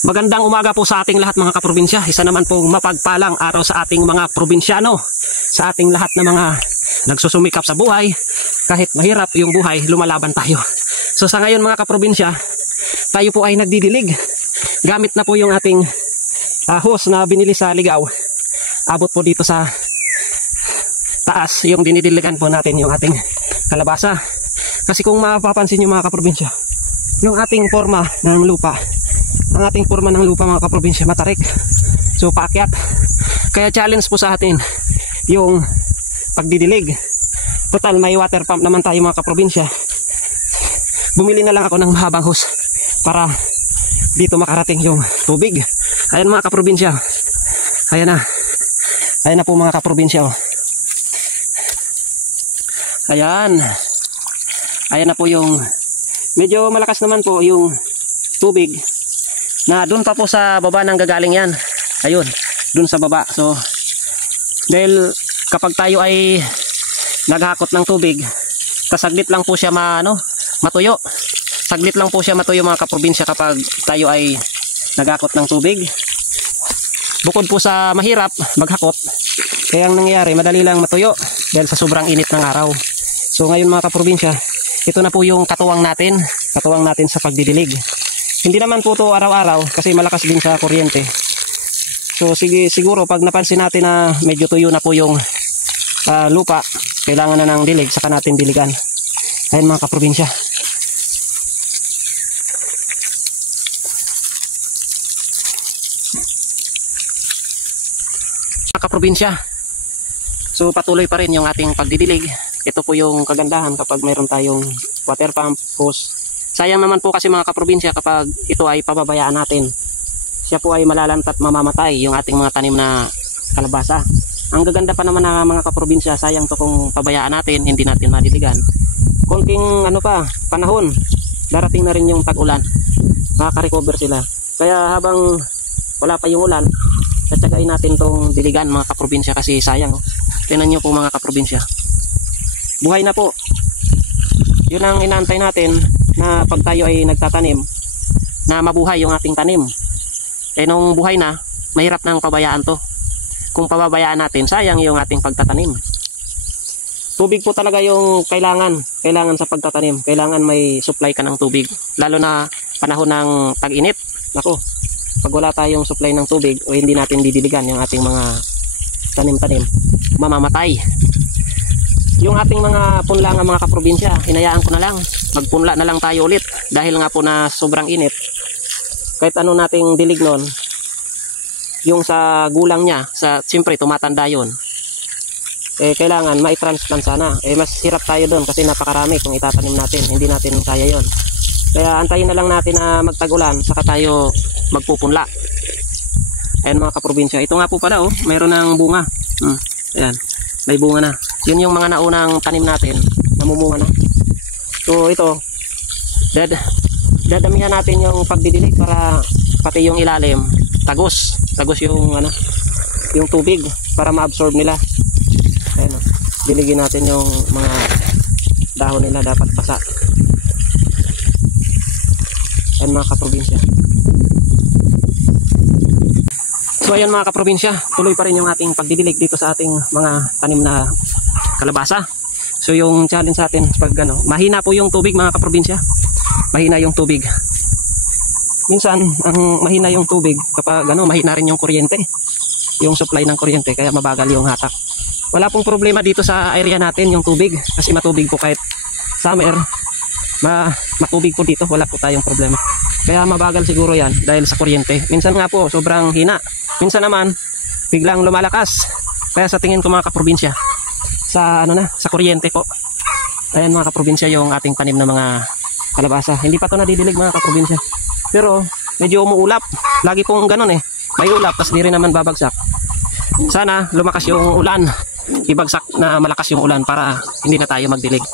Magandang umaga po sa ating lahat mga kaprobinsya. Isa naman po mapagpalang araw sa ating mga probinsyano, sa ating lahat na mga nagsusumikap sa buhay. Kahit mahirap yung buhay, lumalaban tayo. So sa ngayon mga kaprobinsya, tayo po ay nagdidilig. Gamit na po yung ating hose na binili sa Ligaw. Abot po dito sa taas yung dinidiligan po natin yung ating kalabasa. Kasi kung mapapansin nyo mga kaprobinsya, yung ating forma ng lupa, ang ating forma ng lupa mga kaprobinsya matarik, so paakyat. Kaya challenge po sa atin yung pagdidilig. Total may water pump naman tayo mga kaprobinsya. Bumili na lang ako ng mahabang hose para dito makarating yung tubig. Ayan mga kaprobinsya, ayan na po mga kaprobinsya, oh. Ayan na po yung medyo malakas naman po yung tubig na doon pa po sa baba nang gagaling yan. Ayun, doon sa baba. So dahil kapag tayo ay naghakot ng tubig, kasaglit lang po siya matuyo. Saglit lang po siya matuyo mga kaprobinsya kapag tayo ay naghakot ng tubig. Bukod po sa mahirap maghakot, kaya ang nangyayari madali lang matuyo dahil sa sobrang init ng araw. So ngayon mga kaprobinsya, ito na po yung katuwang natin sa pagdidilig. Hindi naman po to araw-araw kasi malakas din sa kuryente. So siguro pag napansin natin na medyo tuyo na po yung lupa, kailangan na ng dilig, saka natin diligan. Ayan mga kaprobinsya. Mga kaprobinsya, so patuloy pa rin yung ating pagdidilig. Ito po yung kagandahan kapag mayroon tayong water pump, hose. Sayang naman po kasi mga kaprobinsya kapag ito ay pababayaan natin. Siya po ay malalantat, mamamatay yung ating mga tanim na kalabasa. Ang gaganda pa naman na mga kaprobinsya, sayang to kung pabayaan natin, hindi natin madiligan. Konting panahon, darating na rin yung tag-ulan. Makaka-recover sila. Kaya habang wala pa yung ulan, tatagain natin tong diligan mga kaprobinsya kasi sayang. Tingnan nyo po mga kaprobinsya. Buhay na po. Yun ang inaantay natin na pag tayo ay nagtatanim, na mabuhay yung ating tanim. Eh nung buhay na, mahirap nang pabayaan to. Kung pababayaan natin, sayang yung ating pagtatanim. Tubig po talaga yung kailangan sa pagtatanim. Kailangan may supply ka ng tubig. Lalo na panahon ng tag-init. Nako, pag wala tayong supply ng tubig o hindi natin didiligan yung ating mga tanim-tanim, mamamatay. Yung ating mga punla nga mga kaprobinsya, hinayaan ko na lang. Magpunla na lang tayo ulit. Dahil nga po na sobrang init. Kahit ano nating dilig nun, yung sa gulang niya, siyempre tumatanda yun. Eh kailangan mai-transplant sana. Eh mas hirap tayo doon kasi napakarami kung itatanim natin. Hindi natin kaya yon. Kaya antayin na lang natin na magtagulan, saka tayo magpupunla. Ayan mga kaprobinsya. Ito nga po pala, oh, mayroon ng bunga. Ayan, may bunga na. Yun yung mga naunang tanim natin, namumunga na. So ito, dadamihan natin yung pagdidilig para pati yung ilalim tagos yung yung tubig para ma-absorb nila. Ayan, diligin natin yung mga dahon nila, dapat pasa. Ayan mga kaprobinsya. So ayan mga kaprobinsya, tuloy pa rin yung ating pagdidilig dito sa ating mga tanim na kalabasa. So yung challenge sa atin pag mahina po yung tubig mga kaprobinsya. Mahina yung tubig. Minsan ang mahina yung tubig kapag mahina rin yung kuryente. Yung supply ng kuryente, kaya mabagal yung hatak. Wala pong problema dito sa area natin yung tubig kasi matubig po kahit summer. Matubig po dito, wala po tayong problema. Kaya mabagal siguro yan dahil sa kuryente. Minsan nga po sobrang hina. Minsan naman biglang lumalakas. Kaya sa tingin ko mga kaprobinsya, sa kuryente po. Ayan mga kaprobinsya yung ating tanim na mga kalabasa. Hindi pa to nadidilig mga kaprobinsya. Pero medyo umuulap. Lagi pong ganun eh. May ulap tapos di rin naman babagsak. Sana lumakas yung ulan. Ibagsak na malakas yung ulan para hindi na tayo magdilig.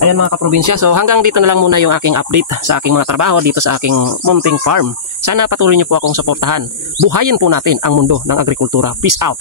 Ayan mga kaprobinsya. So hanggang dito na lang muna yung aking update sa aking mga trabaho dito sa aking munting farm. Sana patuloy niyo po akong suportahan. Buhayin po natin ang mundo ng agrikultura. Peace out!